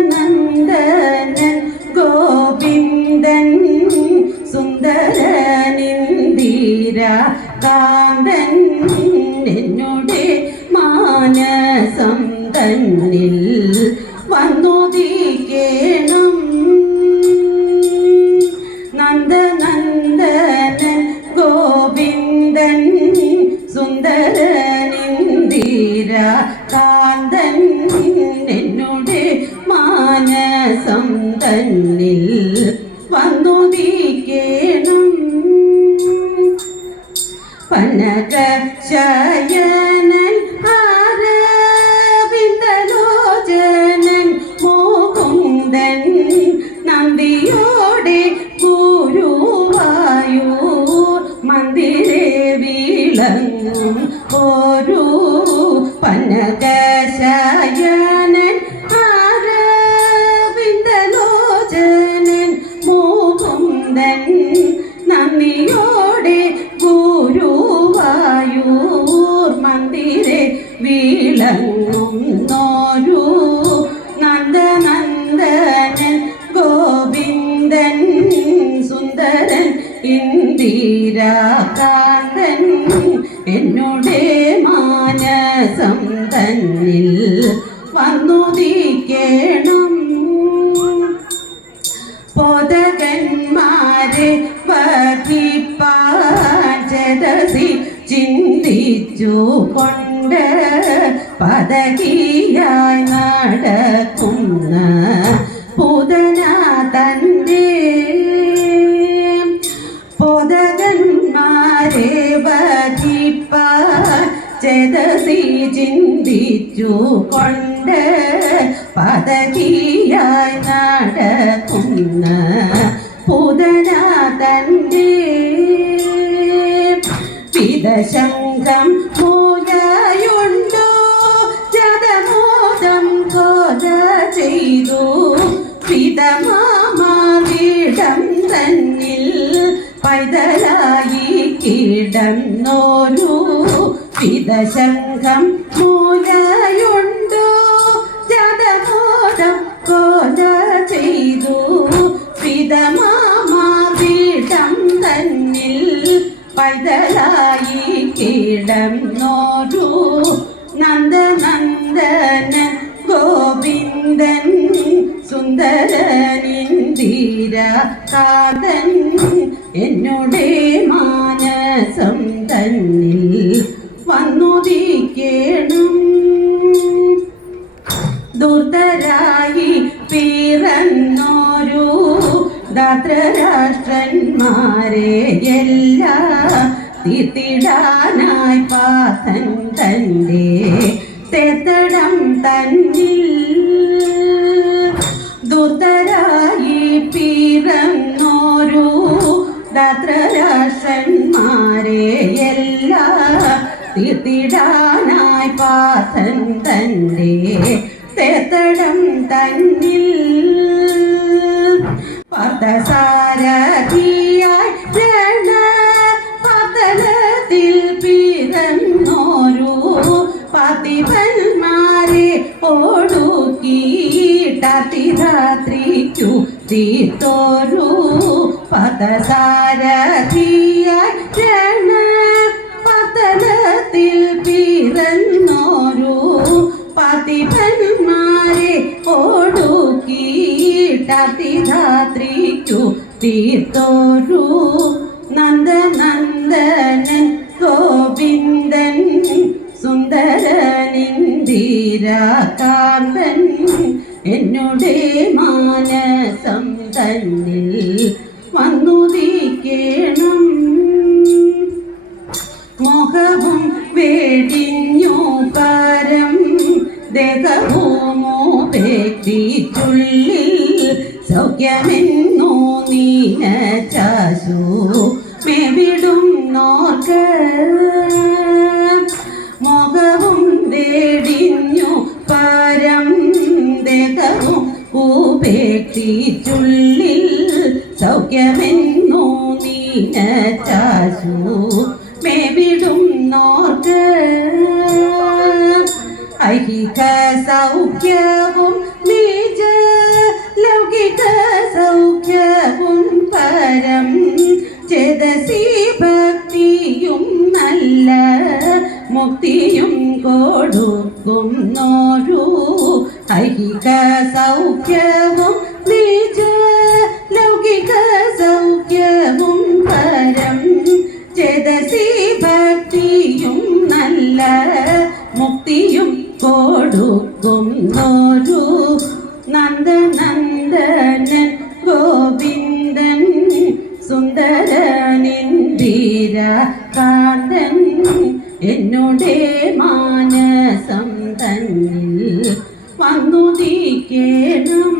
നന്ദനന്ദനൻ ഗോവിന്ദൻ സുന്ദരനിന്ദിര കാന്തൻ എന്നുടെ മാനസം തന്നിൽ വന്നുദിക്കേണം നന്ദനന്ദനൻ ഗോവിന്ദൻ സുന്ദരനിന്ദിര കാന്തൻ എന്നുടെ മാനസം തന്നിൽ വന്നുദിക്കേണം പനക ശയനൻ ആരവിന്ദലോചനൻ മോകുന്ദൻ നന്ദിയോടെ ഗുരുവായൂർ മന്ദിരെ വിളങ്ങും. മന്ദിരെ വിളങ്ങും നോരു നന്ദനന്ദനൻ ഗോവിന്ദൻ സുന്ദരൻ ഇന്ദിരാകാന്തൻ എന്നുടെ മാനസം തന്നിൽ വന്നുദിക്കേണം പൊതകന്മാരെ വധിപ്പാചതസി ചിന്തിച്ചു കൊണ്ട് പതകിയായി നടക്കുന്ന പുതന പൊതകന്മാരെ വധിപ്പാചതസി ചിന്തിച്ചു കൊണ്ട് പദകിയായി നടക്കുന്ന പുതന തന്റെ പിതമാമാവിടം തന്നിൽ പൈതലായി കിടന്നോരു പിതശങ്കം മൂലയുണ്ടോ? ജഗമോദം കോല ചെയ്തു. പിതമാമാവിടം തന്നിൽ പൈതലായി കിടന്നോരു നന്ദനന്ദന ഗോവിന്ദൻ സുന്ദരനിന്ദിര കാതൻ എന്നുടെ മാനസം തന്നിൽ വന്നുദിക്കേണം ദുർദരായി പിറന്നോരു ദാത്രരാഷ്ട്രന്മാരെ എല്ലാ തീർത്തിടാനായി പാതൻ തന്റെ തെത്തടം തന്നിൽ തീർത്തിടാനായി പാഥൻ തന്റെ തേത്തടം തന്നിൽ. പദസാരഥിയായി രണ പതലത്തിൽ പിറന്നോരു പതിവന്മാരെ ഓടുക്കീട്ടതിരാത്രിക്കു തീർത്തോരു പദസാരഥിയായി രണ പതിവന്മാരെ ഓടുക്കീട്ടതിരാത്രിക്കു തീർത്തോരു നന്ദനന്ദനൻ ഗോവിന്ദൻ സുന്ദരനിന്ദിരാകാന്തൻ എന്നുടെ മാനസം തന്നിൽ വന്നുദിക്കേണം മുഖവും വേടി ദേഹഭൂമോപേക്ഷിച്ചുള്ളിൽ സൗഖ്യമെന്നോ നീനച്ചാശു മെവിടും നോർക്ക മുഖവും തേടിഞ്ഞു പരം ദേഹവും ഉപേക്ഷിച്ചുള്ളിൽ സൗഖ്യമെന്നോ നീനച്ചാശു മെവിടും നോർക്ക് ഐഹിക സൗഖ്യവും നിജ ലൗകിക സൗഖ്യവും പരം ചെതസി ഭക്തിയും നല്ല മുക്തിയും കൊടുക്കും നോരു ഐഹിക സൗഖ്യവും പാടും നോരു നന്ദനന്ദനൻ ഗോവിന്ദൻ സുന്ദരനിൻ വീര കാന്തൻ എന്നുടെ മാനസം തന്നിൽ വന്നു നീക്കേണം